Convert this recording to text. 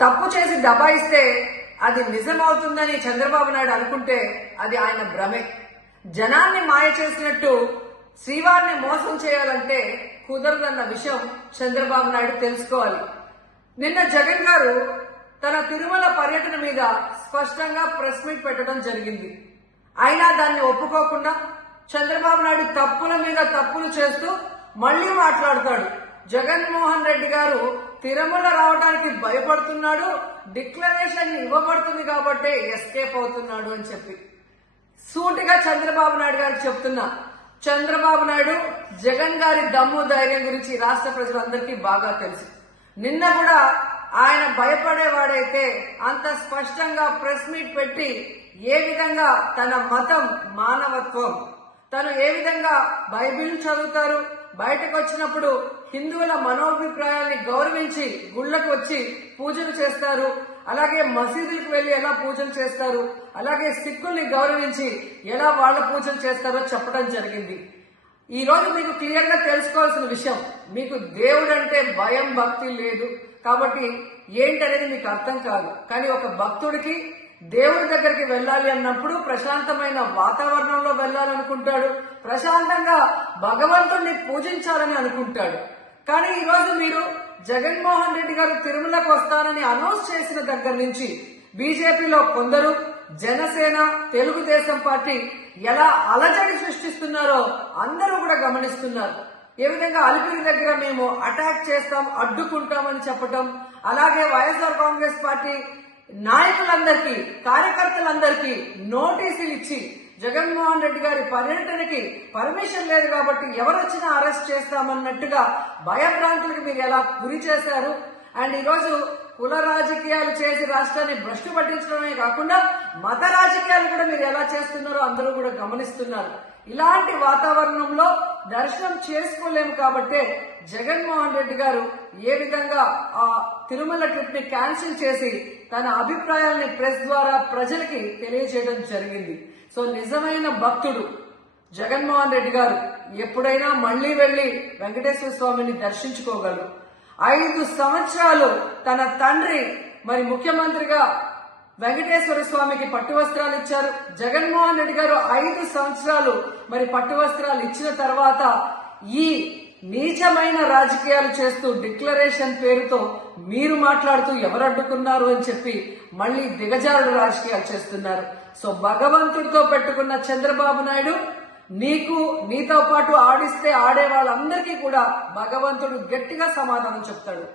తప్పు చేసి దబాయిస్తే అది నిజమవుతుందని చంద్రబాబు నాయుడు అనుకుంటే అది ఆయన భ్రమే. జనాన్ని మాయ చేసినట్టు శ్రీవారిని మోసం చేయాలంటే కుదరదన్న విషయం చంద్రబాబు నాయుడు తెలుసుకోవాలి. నిన్న జగన్ గారు తన తిరుమల పర్యటన మీద స్పష్టంగా ప్రెస్ మీట్ పెట్టడం జరిగింది. అయినా దాన్ని ఒప్పుకోకుండా చంద్రబాబు నాయుడు తప్పుల మీద తప్పులు చేస్తూ మళ్లీ మాట్లాడతాడు. జగన్మోహన్ రెడ్డి గారు తిరుమల రావడానికి భయపడుతున్నాడు, డిక్లరేషన్ ఇవ్వబడుతుంది కాబట్టి ఎస్కేప్ అవుతున్నాడు అని చెప్పి సూటిగా చంద్రబాబు నాయుడు గారికి చెప్తున్నా. చంద్రబాబు నాయుడు జగన్ గారి దమ్ము ధైర్యం గురించి రాష్ట్ర ప్రజలందరికీ బాగా తెలుసు. నిన్న కూడా ఆయన భయపడేవాడైతే అంత స్పష్టంగా ప్రెస్ మీట్ పెట్టి ఏ విధంగా తన మతం మానవత్వం, తను ఏ విధంగా బైబిల్ చదువుతారు, బయటకు వచ్చినప్పుడు హిందువుల మనోభిప్రాయాన్ని గౌరవించి గుళ్లకు వచ్చి పూజలు చేస్తారు, అలాగే మసీదులకు వెళ్లి ఎలా పూజలు చేస్తారు, అలాగే సిక్కుల్ని గౌరవించి ఎలా వాళ్ళ పూజలు చేస్తారో చెప్పడం జరిగింది. ఈ రోజు మీకు క్లియర్ గా తెలుసుకోవాల్సిన విషయం, మీకు దేవుడు అంటే భయం భక్తి లేదు కాబట్టి ఏంటనేది మీకు అర్థం కాదు. కానీ ఒక భక్తుడికి దేవుడి దగ్గరికి వెళ్ళాలి అన్నప్పుడు ప్రశాంతమైన వాతావరణంలో వెళ్ళాలనుకుంటాడు, ప్రశాంతంగా భగవంతుడిని పూజించాలని అనుకుంటాడు. కానీ ఈ రోజు మీరు జగన్మోహన్ రెడ్డి గారు తిరుమలకు వస్తానని అనౌన్స్ చేసిన దగ్గర నుంచి బీజేపీలో కొందరు, జనసేన, తెలుగుదేశం పార్టీ ఎలా అలజడి సృష్టిస్తున్నారో అందరూ కూడా గమనిస్తున్నారు. ఏ విధంగా అలిపిరి దగ్గర మేము అటాక్ చేస్తాం, అడ్డుకుంటామని చెప్పటం, అలాగే వైఎస్ఆర్ కాంగ్రెస్ పార్టీ నాయకులందరికీ, కార్యకర్తలందరికీ నోటీసులు ఇచ్చి జగన్మోహన్ రెడ్డి గారి పర్యటనకి పర్మిషన్ లేదు కాబట్టి ఎవరొచ్చినా అరెస్ట్ చేస్తామన్నట్టుగా భయభ్రాంతులకు మీరు ఎలా గురి చేశారు. అండ్ ఈరోజు కుల రాజకీయాలు చేసి రాష్ట్రాన్ని భ్రష్టు పట్టించడమే కాకుండా మత రాజకీయాలు కూడా మీరు ఎలా చేస్తున్నారో అందరూ కూడా గమనిస్తున్నారు. ఇలాంటి వాతావరణంలో దర్శనం చేసుకోలేము కాబట్టే జగన్మోహన్ రెడ్డి గారు ఏ విధంగా ఆ తిరుమల ట్రిప్ ని క్యాన్సిల్ చేసి తన అభిప్రాయాల్ని ప్రెస్ ద్వారా ప్రజలకి తెలియజేయడం జరిగింది. సో నిజమైన భక్తుడు జగన్మోహన్ రెడ్డి గారు ఎప్పుడైనా మళ్లీ వెళ్లి వెంకటేశ్వర స్వామిని దర్శించుకోగలరు. 5 సంవత్సరాలు తన తండ్రి మరి ముఖ్యమంత్రిగా వెంకటేశ్వర స్వామికి పట్టు వస్త్రాలు ఇచ్చారు. జగన్మోహన్ రెడ్డి గారు 5 సంవత్సరాలు మరి పట్టు వస్త్రాలు ఇచ్చిన తర్వాత ఈ నీచమైన రాజకీయాలు చేస్తూ డిక్లరేషన్ పేరుతో మీరు మాట్లాడుతూ ఎవరు అడ్డుకున్నారు అని చెప్పి మళ్లీ దిగజారుడు రాజకీయాలు చేస్తున్నారు. సో భగవంతుడితో పెట్టుకున్న చంద్రబాబు నాయుడు నీతో పాటు ఆడిస్తే ఆడే వాళ్ళందరికీ కూడా భగవంతుడు గట్టిగా సమాధానం చెప్తాడు.